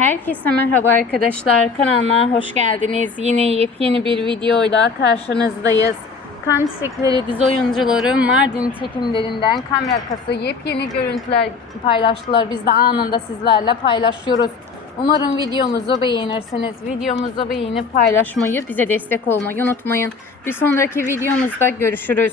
Herkese merhaba arkadaşlar. Kanalıma hoş geldiniz. Yine yepyeni bir videoyla karşınızdayız. Kan Çiçekleri dizi oyuncuları Mardin çekimlerinden kamera arkası yepyeni görüntüler paylaştılar. Biz de anında sizlerle paylaşıyoruz. Umarım videomuzu beğenirsiniz. Videomuzu beğenip paylaşmayı, bize destek olmayı unutmayın. Bir sonraki videomuzda görüşürüz.